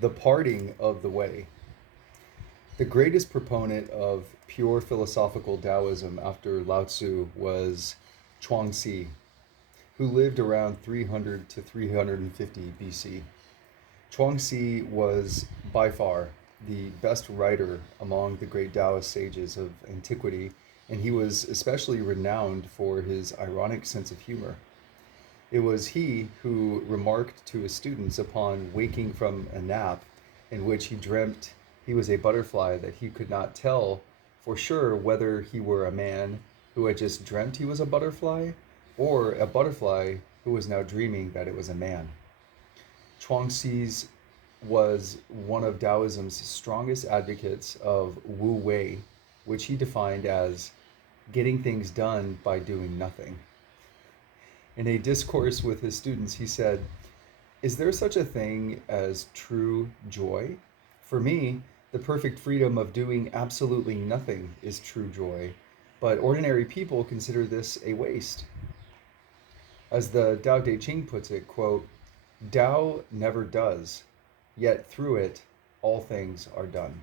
The parting of the way. The greatest proponent of pure philosophical Taoism after Lao Tzu was Chuang-Tzu, who lived around 300 to 350 BC. Chuang-Tzu was by far the best writer among the great Taoist sages of antiquity, and he was especially renowned for his ironic sense of humor. It was he who remarked to his students upon waking from a nap in which he dreamt he was a butterfly that he could not tell for sure whether he were a man who had just dreamt he was a butterfly or a butterfly who was now dreaming that it was a man. Chuang-Tzu was one of Taoism's strongest advocates of Wu Wei, which he defined as getting things done by doing nothing. In a discourse with his students, he said, "Is there such a thing as true joy? For me, the perfect freedom of doing absolutely nothing is true joy, but ordinary people consider this a waste." As the Tao Te Ching puts it, quote, "Tao never does, yet through it all things are done."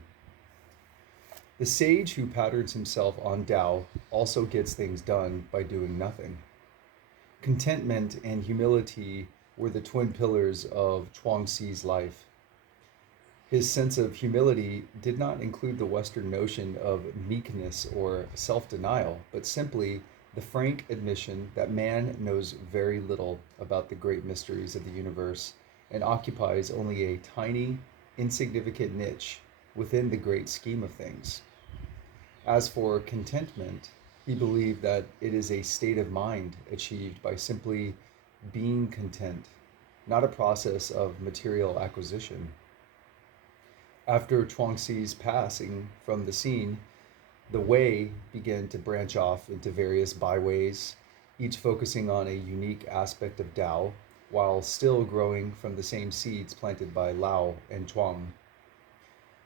The sage who patterns himself on Tao also gets things done by doing nothing. Contentment and humility were the twin pillars of Chuang-Tzu's life. His sense of humility did not include the Western notion of meekness or self denial, but simply the frank admission that man knows very little about the great mysteries of the universe and occupies only a tiny, insignificant niche within the great scheme of things. As for contentment, he believed that it is a state of mind achieved by simply being content, not a process of material acquisition. After Chuang-Tzu's passing from the scene, the way began to branch off into various byways, each focusing on a unique aspect of Tao, while still growing from the same seeds planted by Lao and Chuang.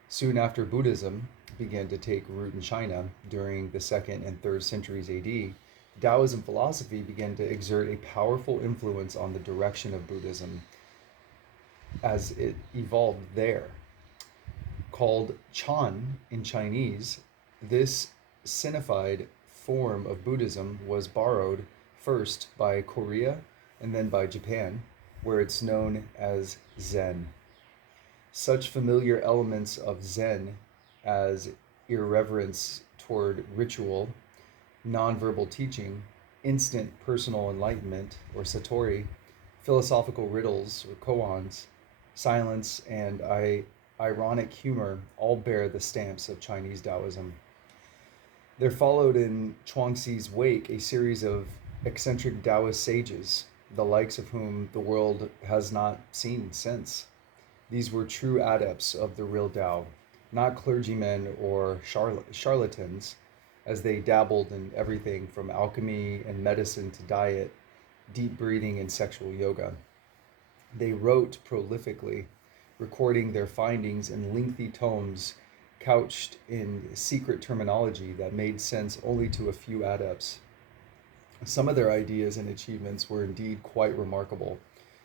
Soon after Buddhism began to take root in China during the 2nd and 3rd centuries AD, Taoism philosophy began to exert a powerful influence on the direction of Buddhism as it evolved there. Called Chan in Chinese, this sinified form of Buddhism was borrowed first by Korea and then by Japan, where it's known as Zen. Such familiar elements of Zen as irreverence toward ritual, nonverbal teaching, instant personal enlightenment or satori, philosophical riddles or koans, silence, and ironic humor all bear the stamps of Chinese Taoism. There followed in Chuang-Tzu's wake a series of eccentric Taoist sages, the likes of whom the world has not seen since. These were true adepts of the real Tao, not clergymen or charlatans, as they dabbled in everything from alchemy and medicine to diet, deep breathing, and sexual yoga. They wrote prolifically, recording their findings in lengthy tomes couched in secret terminology that made sense only to a few adepts. Some of their ideas and achievements were indeed quite remarkable,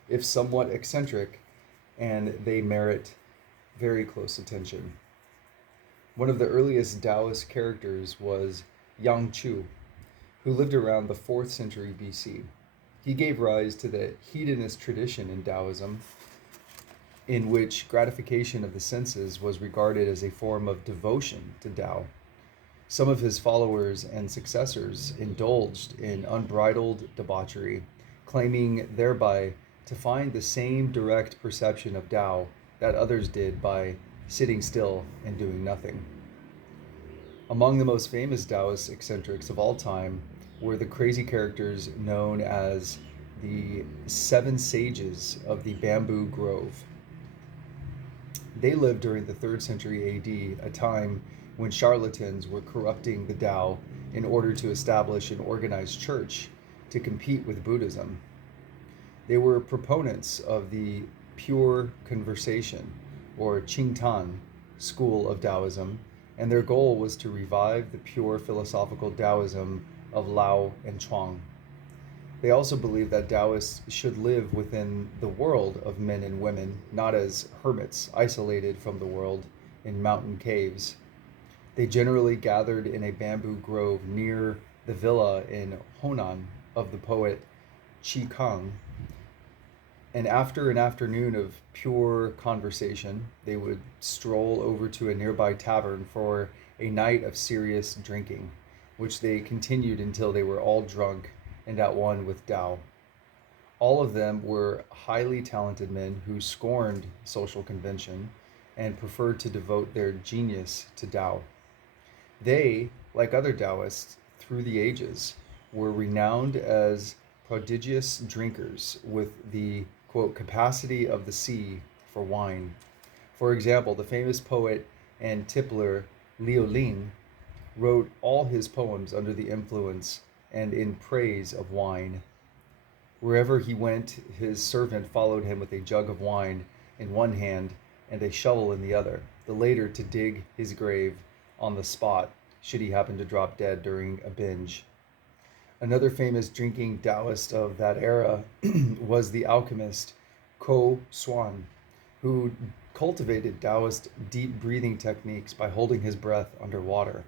if somewhat eccentric, and they merit very close attention. One of the earliest Taoist characters was Yang Chu, who lived around the 4th century BC. He gave rise to the hedonist tradition in Taoism, in which gratification of the senses was regarded as a form of devotion to Tao. Some of his followers and successors indulged in unbridled debauchery, claiming thereby to find the same direct perception of Tao that others did by sitting still and doing nothing. Among the most famous Taoist eccentrics of all time were the crazy characters known as the Seven Sages of the Bamboo Grove. They lived during the 3rd century AD, a time when charlatans were corrupting the Tao in order to establish an organized church to compete with Buddhism. They were proponents of the pure conversation, or Qingtan, school of Taoism, and their goal was to revive the pure philosophical Taoism of Lao and Chuang. They also believe that Taoists should live within the world of men and women, not as hermits isolated from the world in mountain caves. They generally gathered in a bamboo grove near the villa in Honan of the poet Chi Kang, and after an afternoon of pure conversation, they would stroll over to a nearby tavern for a night of serious drinking, which they continued until they were all drunk and at one with Tao. All of them were highly talented men who scorned social convention and preferred to devote their genius to Tao. They, like other Taoists through the ages, were renowned as prodigious drinkers with the quote capacity of the sea for wine. For example, the famous poet and tippler Liu Ling wrote all his poems under the influence and in praise of wine. Wherever he went, his servant followed him with a jug of wine in one hand and a shovel in the other, the later to dig his grave on the spot should he happen to drop dead during a binge. Another famous drinking Taoist of that era was the alchemist Ko Swan, who cultivated Taoist deep breathing techniques by holding his breath underwater.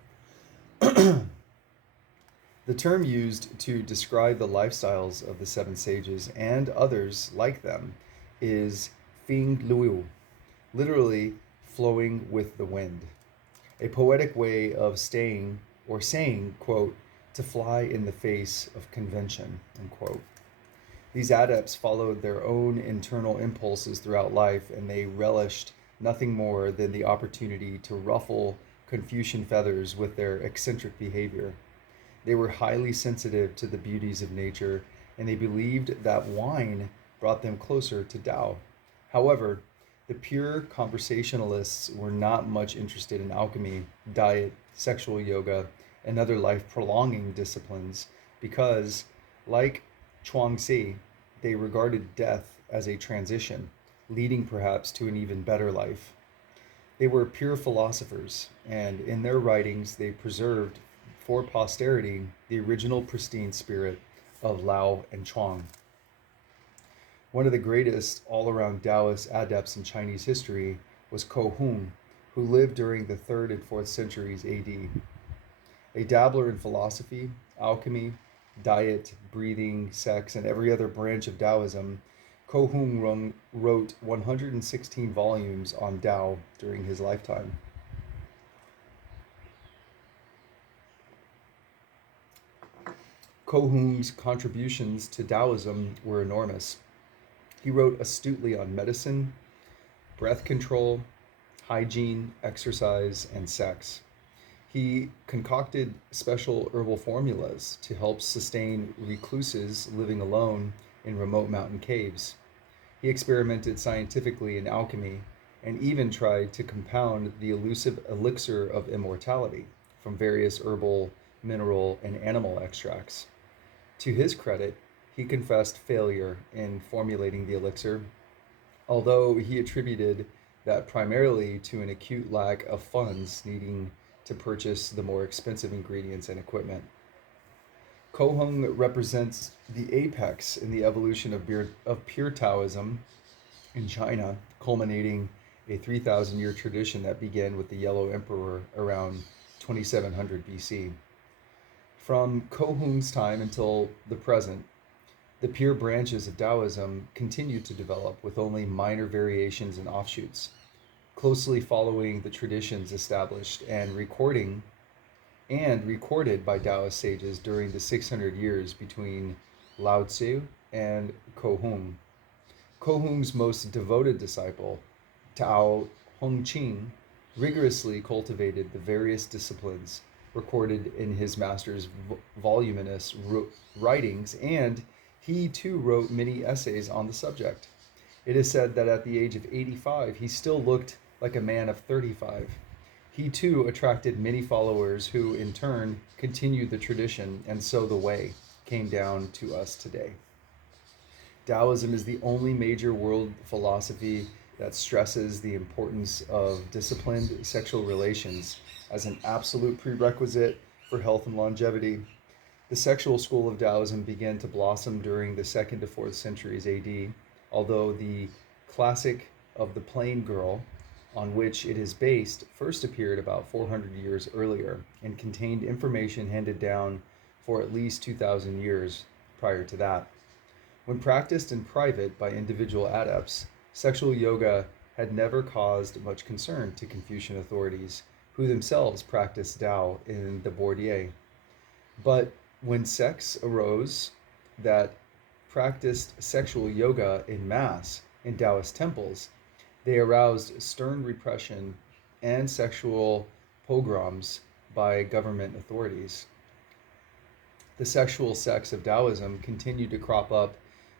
The term used to describe the lifestyles of the seven sages and others like them is Fing Luo, literally flowing with the wind, a poetic way of staying or saying, quote, to fly in the face of convention, unquote. These adepts followed their own internal impulses throughout life, and they relished nothing more than the opportunity to ruffle Confucian feathers with their eccentric behavior. They were highly sensitive to the beauties of nature, and they believed that wine brought them closer to Tao. However, the pure conversationalists were not much interested in alchemy, diet, sexual yoga, and other life prolonging disciplines because, like Chuangzi, they regarded death as a transition, leading perhaps to an even better life. They were pure philosophers, and in their writings they preserved for posterity the original pristine spirit of Lao and Chuang. One of the greatest all around Taoist adepts in Chinese history was Ko Hung, who lived during the 3rd and 4th centuries AD. A dabbler in philosophy, alchemy, diet, breathing, sex, and every other branch of Taoism, Ko Hung wrote 116 volumes on Tao during his lifetime. Ko Hung's contributions to Taoism were enormous. He wrote astutely on medicine, breath control, hygiene, exercise, and sex. He concocted special herbal formulas to help sustain recluses living alone in remote mountain caves. He experimented scientifically in alchemy and even tried to compound the elusive elixir of immortality from various herbal, mineral, and animal extracts. To his credit, he confessed failure in formulating the elixir, although he attributed that primarily to an acute lack of funds needing to purchase the more expensive ingredients and equipment. Ko Hung represents the apex in the evolution of pure Taoism in China, culminating a 3,000 year tradition that began with the Yellow Emperor around 2700 BC. From Ko Hung's time until the present, the pure branches of Taoism continued to develop with only minor variations and offshoots, closely following the traditions established and recorded by Taoist sages during the 600 years between Lao Tzu and Ko Hung. Ko Hung's most devoted disciple, Tao Hongqing, rigorously cultivated the various disciplines recorded in his master's voluminous writings, and he too wrote many essays on the subject. It is said that at the age of 85, he still looked like a man of 35. He too attracted many followers who, in turn, continued the tradition, and so the way came down to us today. Taoism is the only major world philosophy that stresses the importance of disciplined sexual relations as an absolute prerequisite for health and longevity. The sexual school of Taoism began to blossom during the 2nd to 4th centuries AD, although the classic of the plain girl, on which it is based, first appeared about 400 years earlier and contained information handed down for at least 2,000 years prior to that. When practiced in private by individual adepts, sexual yoga had never caused much concern to Confucian authorities, who themselves practiced Tao in the Bordier. But when sects arose that practiced sexual yoga in mass in Taoist temples, they aroused stern repression and sexual pogroms by government authorities. The sexual sects of Taoism continued to crop up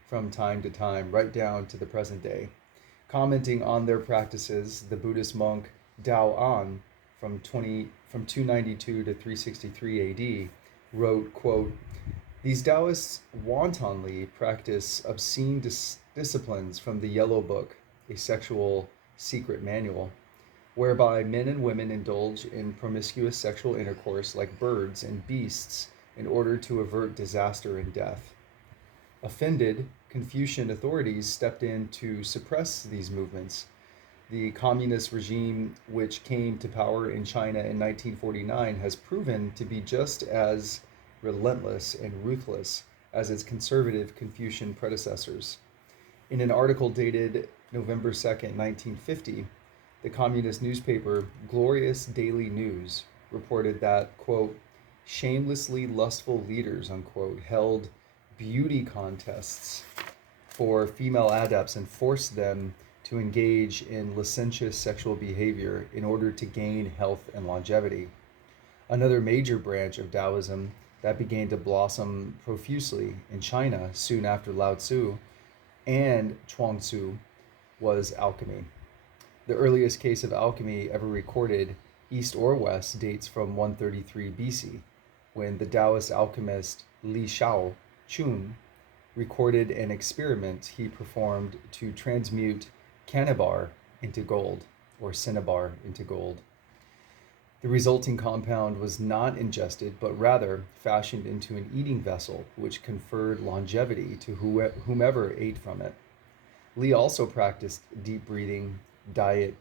from time to time, right down to the present day. Commenting on their practices, the Buddhist monk Dao An from 292 to 363 AD wrote, quote, "These Taoists wantonly practice obscene disciplines from the Yellow Book, a sexual secret manual, whereby men and women indulge in promiscuous sexual intercourse like birds and beasts in order to avert disaster and death." Offended, Confucian authorities stepped in to suppress these movements. The communist regime, which came to power in China in 1949, has proven to be just as relentless and ruthless as its conservative Confucian predecessors. In an article dated November 2nd, 1950, the communist newspaper Glorious Daily News reported that, quote, "shamelessly lustful leaders," unquote, held beauty contests for female adepts and forced them to engage in licentious sexual behavior in order to gain health and longevity. Another major branch of Taoism that began to blossom profusely in China soon after Lao Tzu and Chuang Tzu was alchemy. The earliest case of alchemy ever recorded, east or west, dates from 133 BC, when the Taoist alchemist Li Shao Chun recorded an experiment he performed to transmute cannabar into gold, or cinnabar into gold. The resulting compound was not ingested, but rather fashioned into an eating vessel, which conferred longevity to whomever ate from it. Li also practiced deep breathing, diet,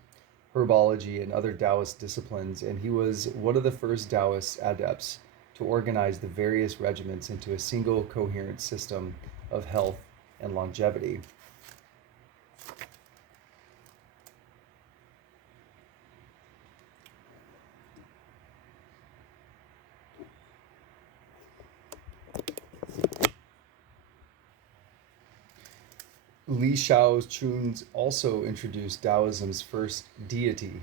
herbology, and other Taoist disciplines, and he was one of the first Taoist adepts to organize the various regimens into a single coherent system of health and longevity. Li Shao-chun also introduced Taoism's first deity.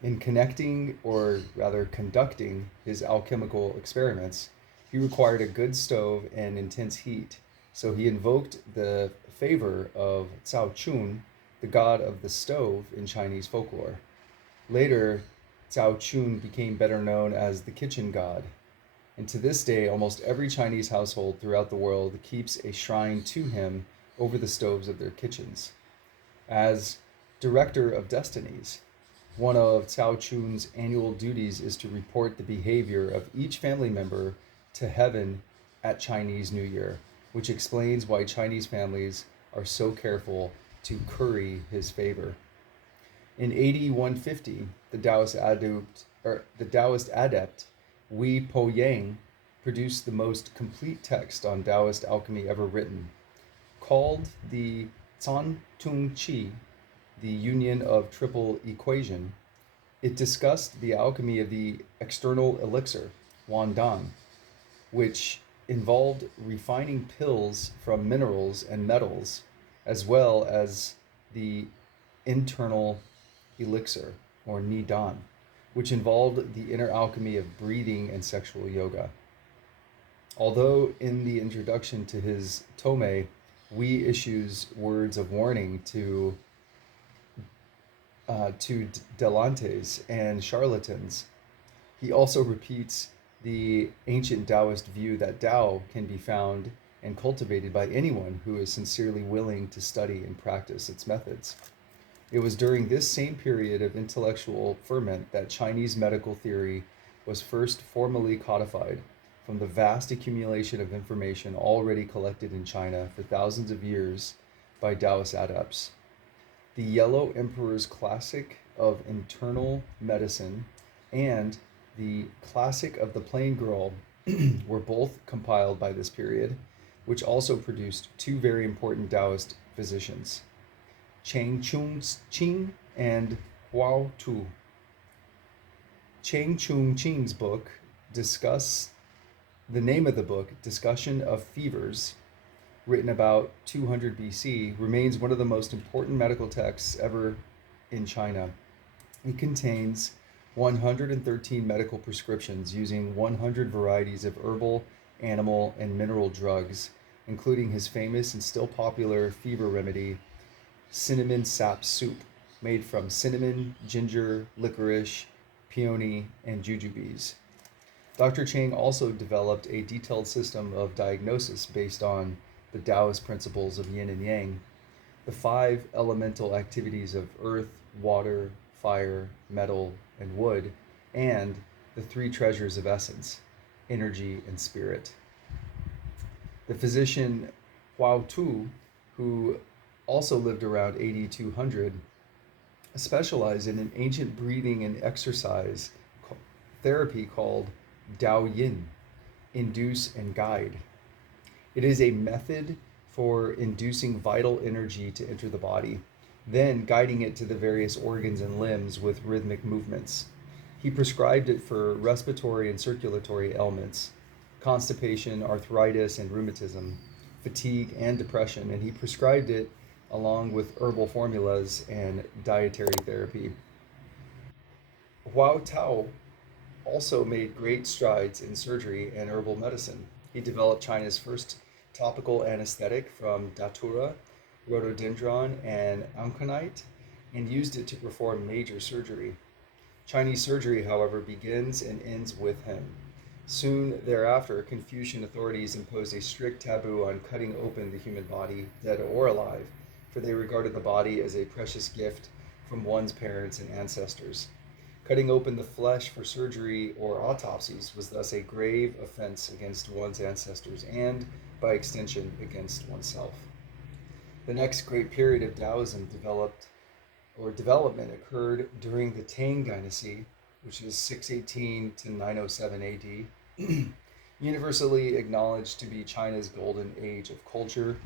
In connecting, or rather conducting, his alchemical experiments, he required a good stove and intense heat, so he invoked the favor of Cao Chun, the god of the stove in Chinese folklore. Later, Cao Chun became better known as the kitchen god, and to this day, almost every Chinese household throughout the world keeps a shrine to him over the stoves of their kitchens. As director of destinies, one of Cao Chun's annual duties is to report the behavior of each family member to heaven at Chinese New Year, which explains why Chinese families are so careful to curry his favor. In AD 150, the Taoist adept Wei Po Yang produced the most complete text on Taoist alchemy ever written. Called the Zan Tung Qi, the union of triple equation, it discussed the alchemy of the external elixir, Wandan, which involved refining pills from minerals and metals, as well as the internal elixir, or Nidan, which involved the inner alchemy of breathing and sexual yoga. Although in the introduction to his tome, Wei issues words of warning to dilettantes and charlatans, he also repeats the ancient Taoist view that Tao can be found and cultivated by anyone who is sincerely willing to study and practice its methods. It was during this same period of intellectual ferment that Chinese medical theory was first formally codified, from the vast accumulation of information already collected in China for thousands of years by Taoist adepts. The Yellow Emperor's Classic of Internal Medicine and the Classic of the Plain Girl were both compiled by this period, which also produced two very important Taoist physicians, Cheng Chung Ching and Huao Tu. Cheng Chung Ching's book, the name of the book, Discussion of Fevers, written about 200 BC, remains one of the most important medical texts ever in China. It contains 113 medical prescriptions using 100 varieties of herbal, animal, and mineral drugs, including his famous and still popular fever remedy, cinnamon sap soup, made from cinnamon, ginger, licorice, peony, and jujubes. Dr. Chang also developed a detailed system of diagnosis based on the Taoist principles of yin and yang, the five elemental activities of earth, water, fire, metal, and wood, and the three treasures of essence, energy and spirit. The physician Huao Tu, who also lived around 8200, specialized in an ancient breathing and exercise therapy called Dao Yin, induce and guide. It is a method for inducing vital energy to enter the body, then guiding it to the various organs and limbs with rhythmic movements. He prescribed it for respiratory and circulatory ailments, constipation, arthritis, and rheumatism, fatigue, and depression, and he prescribed it along with herbal formulas and dietary therapy. Huao Tao also made great strides in surgery and herbal medicine. He developed China's first topical anesthetic from datura, rhododendron, and aconite, and used it to perform major surgery. Chinese surgery, however, begins and ends with him. Soon thereafter, Confucian authorities imposed a strict taboo on cutting open the human body, dead or alive, for they regarded the body as a precious gift from one's parents and ancestors. Cutting open the flesh for surgery or autopsies was thus a grave offense against one's ancestors and, by extension, against oneself. The next great period of Taoism development occurred during the Tang Dynasty, which is 618 to 907 AD, universally acknowledged to be China's golden age of culture,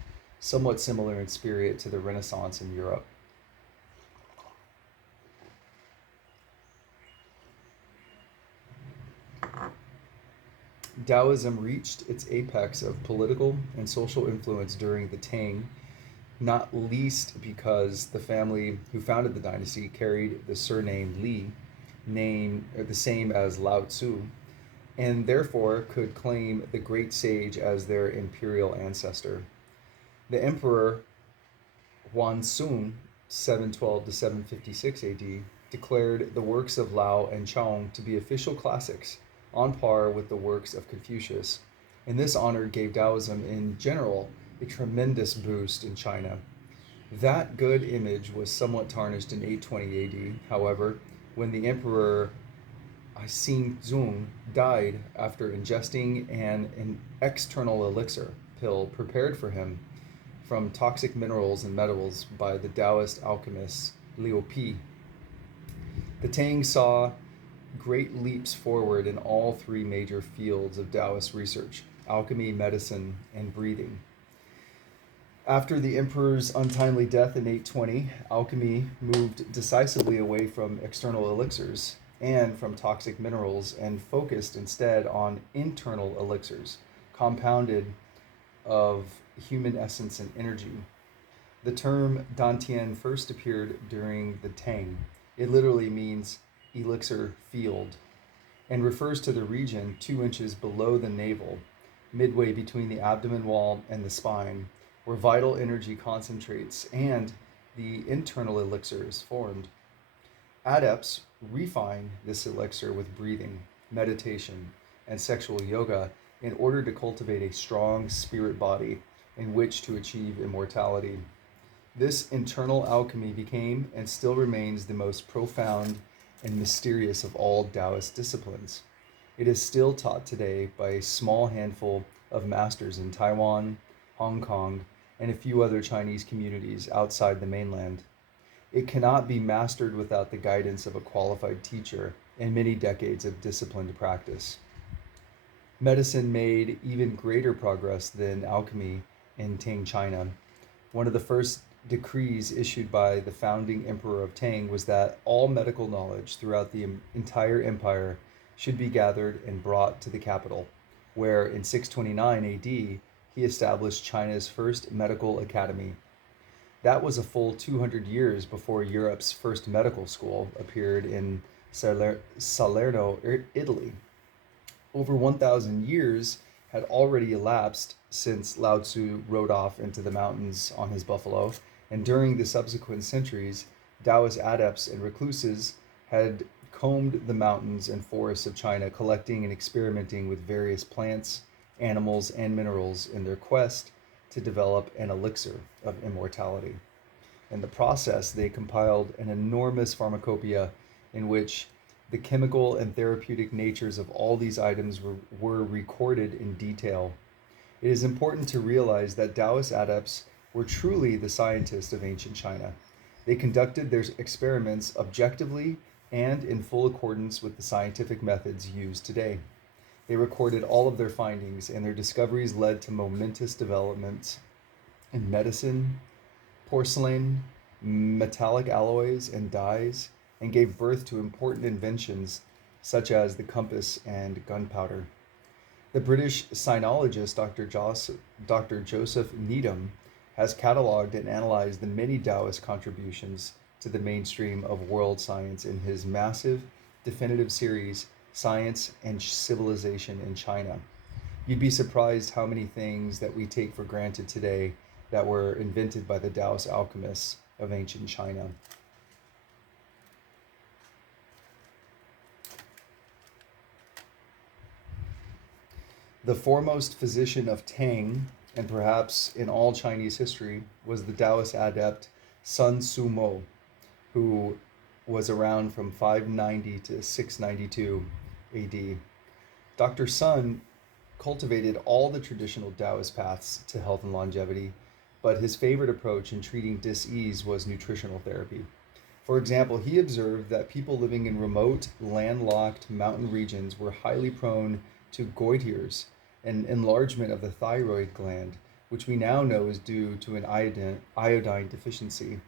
somewhat similar in spirit to the Renaissance in Europe. Taoism reached its apex of political and social influence during the Tang, not least because the family who founded the dynasty carried the surname Li, the same as Lao Tzu, and therefore could claim the great sage as their imperial ancestor. The emperor Huanzong, 712 to 756 AD, declared the works of Lao and Chong to be official classics, on par with the works of Confucius, and this honor gave Taoism in general a tremendous boost in China. That good image was somewhat tarnished in 820 AD, however, when the emperor Xinzong died after ingesting an external elixir pill prepared for him from toxic minerals and metals by the Taoist alchemist Liu Pi. The Tang saw great leaps forward in all three major fields of Taoist research: alchemy, medicine, and breathing. After the emperor's untimely death in 820, alchemy moved decisively away from external elixirs and from toxic minerals and focused instead on internal elixirs, compounded of human essence and energy. The term Dantian first appeared during the Tang. It literally means elixir field and refers to the region 2 inches below the navel, midway between the abdomen wall and the spine, where vital energy concentrates and the internal elixir is formed. Adepts refine this elixir with breathing, meditation, and sexual yoga in order to cultivate a strong spirit body in which to achieve immortality. This internal alchemy became and still remains the most profound and mysterious of all Taoist disciplines. It is still taught today by a small handful of masters in Taiwan, Hong Kong, and a few other Chinese communities outside the mainland. It cannot be mastered without the guidance of a qualified teacher and many decades of disciplined practice. Medicine made even greater progress than alchemy in Tang China. One of the first decrees issued by the founding emperor of Tang was that all medical knowledge throughout the entire empire should be gathered and brought to the capital, where in 629 AD he established China's first medical academy. That was a full 200 years before Europe's first medical school appeared in Salerno, Italy. Over 1,000 years had already elapsed since Lao Tzu rode off into the mountains on his buffalo, and during the subsequent centuries, Taoist adepts and recluses had combed the mountains and forests of China, collecting and experimenting with various plants, animals, and minerals in their quest to develop an elixir of immortality. In the process, they compiled an enormous pharmacopoeia in which the chemical and therapeutic natures of all these items were recorded in detail. It is important to realize that Taoist adepts were truly the scientists of ancient China. They conducted their experiments objectively and in full accordance with the scientific methods used today. They recorded all of their findings, and their discoveries led to momentous developments in medicine, porcelain, metallic alloys, and dyes, and gave birth to important inventions such as the compass and gunpowder. The British sinologist Dr. Joseph Needham has cataloged and analyzed the many Taoist contributions to the mainstream of world science in his massive, definitive series, Science and Civilization in China. You'd be surprised how many things that we take for granted today that were invented by the Taoist alchemists of ancient China. The foremost physician of Tang, and perhaps in all Chinese history, was the Taoist adept Sun Tzu Mo, who was around from 590 to 692 AD. Dr. Sun cultivated all the traditional Taoist paths to health and longevity, but his favorite approach in treating dis-ease was nutritional therapy. For example, he observed that people living in remote, landlocked mountain regions were highly prone to goitres, an enlargement of the thyroid gland, which we now know is due to an iodine deficiency.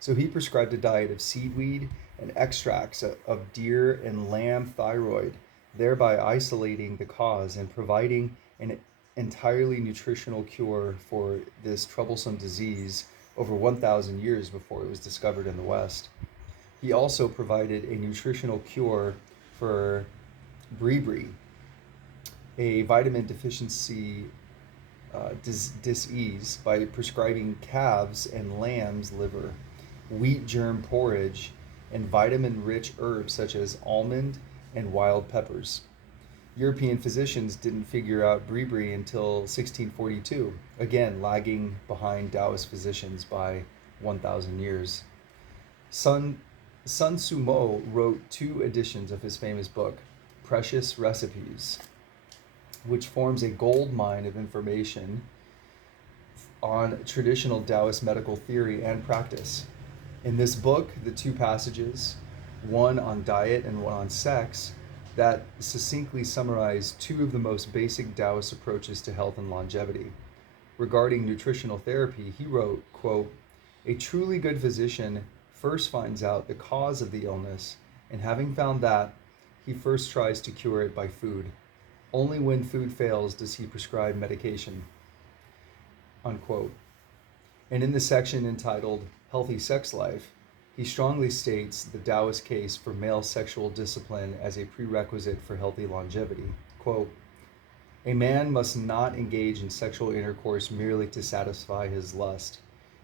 So he prescribed a diet of seaweed and extracts of deer and lamb thyroid, thereby isolating the cause and providing an entirely nutritional cure for this troublesome disease over 1,000 years before it was discovered in the West. He also provided a nutritional cure for bribri, a vitamin deficiency disease, by prescribing calves and lamb's liver, wheat germ porridge, and vitamin-rich herbs such as almond and wild peppers. European physicians didn't figure out bribri until 1642, again lagging behind Taoist physicians by 1,000 years. Sun Tzu Mo wrote 2 editions of his famous book, Precious Recipes, which forms a gold mine of information on traditional Taoist medical theory and practice. In this book, the 2 passages, one on diet and one on sex, that succinctly summarize 2 of the most basic Taoist approaches to health and longevity. Regarding nutritional therapy, he wrote, quote, "A truly good physician first finds out the cause of the illness, and having found that, he first tries to cure it by food. Only when food fails does he prescribe medication," unquote. And in the section entitled Healthy Sex Life, he strongly states the Taoist case for male sexual discipline as a prerequisite for healthy longevity. Quote, "A man must not engage in sexual intercourse merely to satisfy his lust.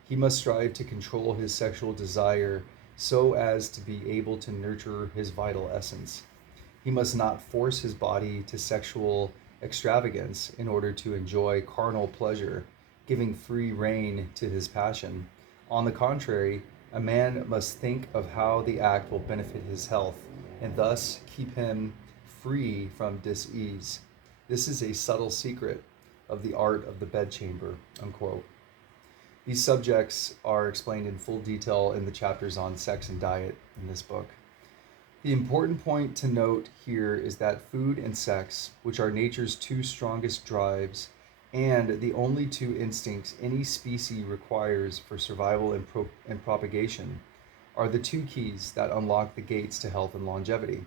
He must strive to control his sexual desire so as to be able to nurture his vital essence. He must not force his body to sexual extravagance in order to enjoy carnal pleasure, giving free rein to his passion. On the contrary, a man must think of how the act will benefit his health, and thus keep him free from dis-ease. This is a subtle secret of the art of the bedchamber, unquote. These subjects are explained in full detail in the chapters on sex and diet in this book. The important point to note here is that food and sex, which are nature's two strongest drives and the only two instincts any species requires for survival and propagation, are the two keys that unlock the gates to health and longevity.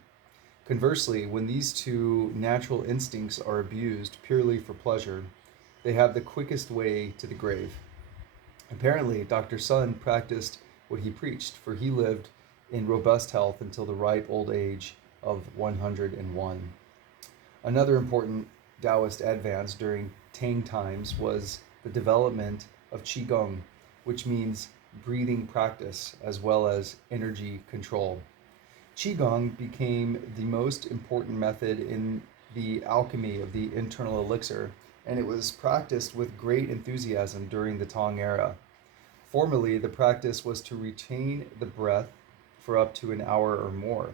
Conversely, when these two natural instincts are abused purely for pleasure, they have the quickest way to the grave. Apparently, Dr. Sun practiced what he preached, for he lived in robust health until the ripe old age of 101. Another important Taoist advance during Tang times was the development of Qigong, which means breathing practice as well as energy control. Qigong became the most important method in the alchemy of the internal elixir, and it was practiced with great enthusiasm during the Tang era. Formerly, the practice was to retain the breath for up to an hour or more,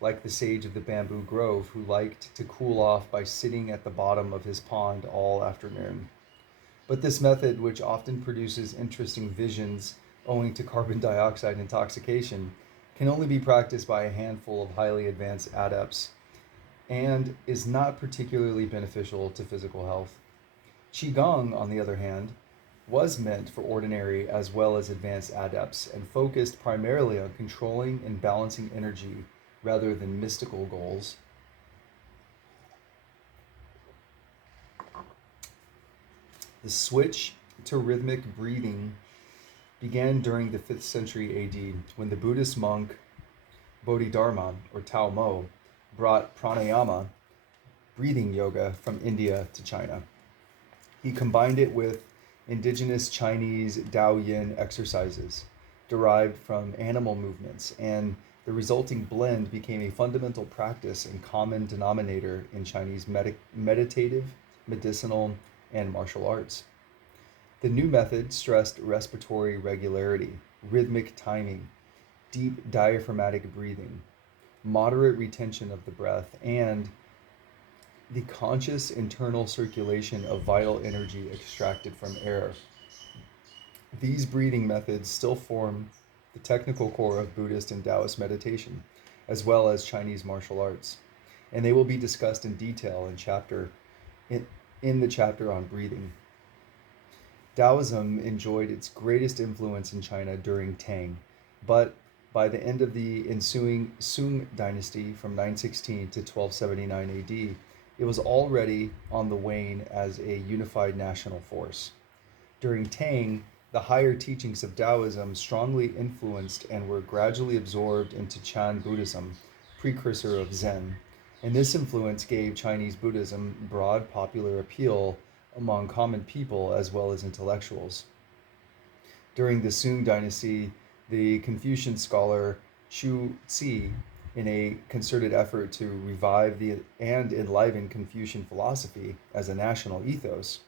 like the sage of the bamboo grove who liked to cool off by sitting at the bottom of his pond all afternoon. But this method, which often produces interesting visions owing to carbon dioxide intoxication, can only be practiced by a handful of highly advanced adepts and is not particularly beneficial to physical health. Qigong, on the other hand, was meant for ordinary as well as advanced adepts and focused primarily on controlling and balancing energy rather than mystical goals. The switch to rhythmic breathing began during the 5th century AD when the Buddhist monk Bodhidharma, or Tao Mo, brought pranayama, breathing yoga, from India to China. He combined it with indigenous Chinese Tao Yin exercises derived from animal movements, and the resulting blend became a fundamental practice and common denominator in Chinese meditative, medicinal, and martial arts. The new method stressed respiratory regularity, rhythmic timing, deep diaphragmatic breathing, moderate retention of the breath, and the conscious internal circulation of vital energy extracted from air. These breathing methods still form the technical core of Buddhist and Taoist meditation, as well as Chinese martial arts, and they will be discussed in detail in the chapter on breathing. Taoism enjoyed its greatest influence in China during Tang, but by the end of the ensuing Sung dynasty from 916 to 1279 AD, it was already on the wane as a unified national force. During Tang, the higher teachings of Taoism strongly influenced and were gradually absorbed into Chan Buddhism, precursor of Zen, and this influence gave Chinese Buddhism broad popular appeal among common people as well as intellectuals. During the Sung dynasty, the Confucian scholar Chu Ci, in a concerted effort to revive and enliven Confucian philosophy as a national ethos,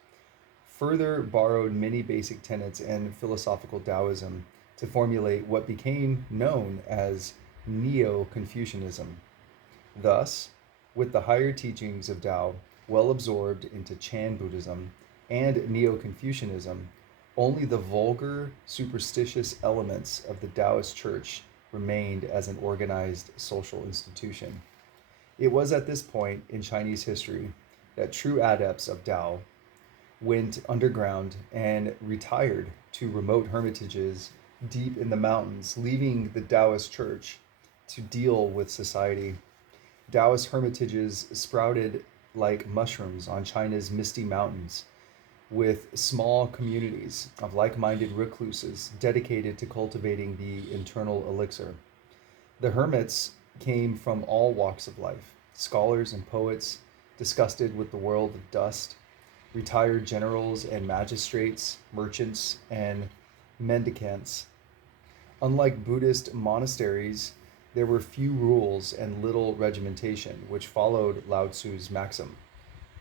further borrowed many basic tenets in philosophical Taoism to formulate what became known as Neo-Confucianism. Thus, with the higher teachings of Tao well absorbed into Chan Buddhism and Neo-Confucianism, only the vulgar, superstitious elements of the Taoist church remained as an organized social institution. It was at this point in Chinese history that true adepts of Tao went underground and retired to remote hermitages deep in the mountains, leaving the Taoist church to deal with society. Taoist hermitages sprouted like mushrooms on China's misty mountains, with small communities of like-minded recluses dedicated to cultivating the internal elixir. The hermits came from all walks of life: scholars and poets, disgusted with the world of dust, retired generals and magistrates, merchants and mendicants. Unlike Buddhist monasteries, there were few rules and little regimentation, which followed Lao Tzu's maxim,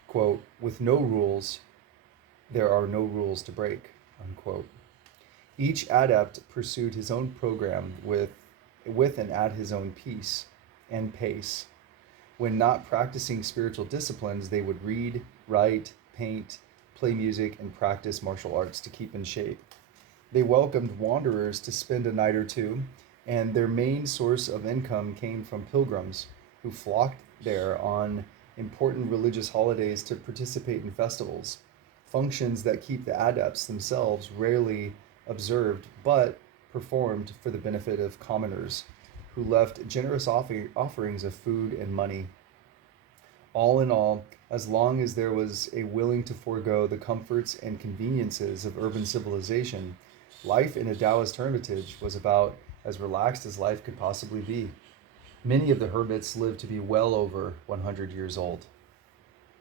quote, "With no rules, there are no rules to break," unquote. Each adept pursued his own program with and at his own pace. When not practicing spiritual disciplines, they would read, write, paint, play music, and practice martial arts to keep in shape. They welcomed wanderers to spend a night or two, and their main source of income came from pilgrims who flocked there on important religious holidays to participate in festivals, functions that keep the adepts themselves rarely observed but performed for the benefit of commoners who left generous offerings of food and money. All in all, as long as there was a willing to forego the comforts and conveniences of urban civilization, life in a Taoist hermitage was about as relaxed as life could possibly be. Many of the hermits lived to be well over 100 years old.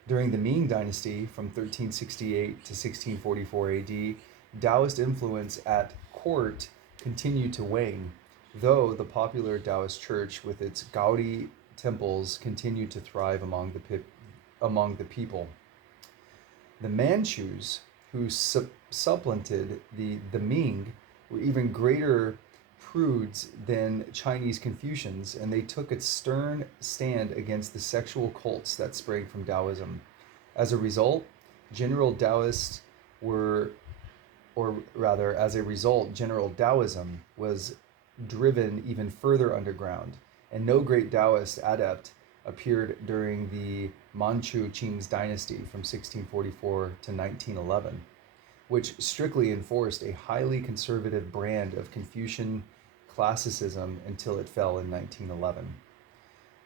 During the Ming Dynasty, from 1368 to 1644 AD, Taoist influence at court continued to wane, though the popular Taoist church with its Gaudi temples continued to thrive among the people. The Manchus, who supplanted the Ming, were even greater prudes than Chinese Confucians, and they took a stern stand against the sexual cults that sprang from Taoism. As a result, general Taoists were, or rather, as a result, general Taoism was driven even further underground, and no great Taoist adept appeared during the Manchu Qing's dynasty from 1644 to 1911, which strictly enforced a highly conservative brand of Confucian classicism until it fell in 1911.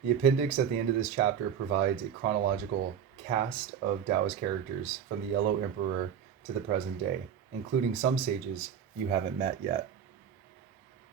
The appendix at the end of this chapter provides a chronological cast of Taoist characters from the Yellow Emperor to the present day, including some sages you haven't met yet.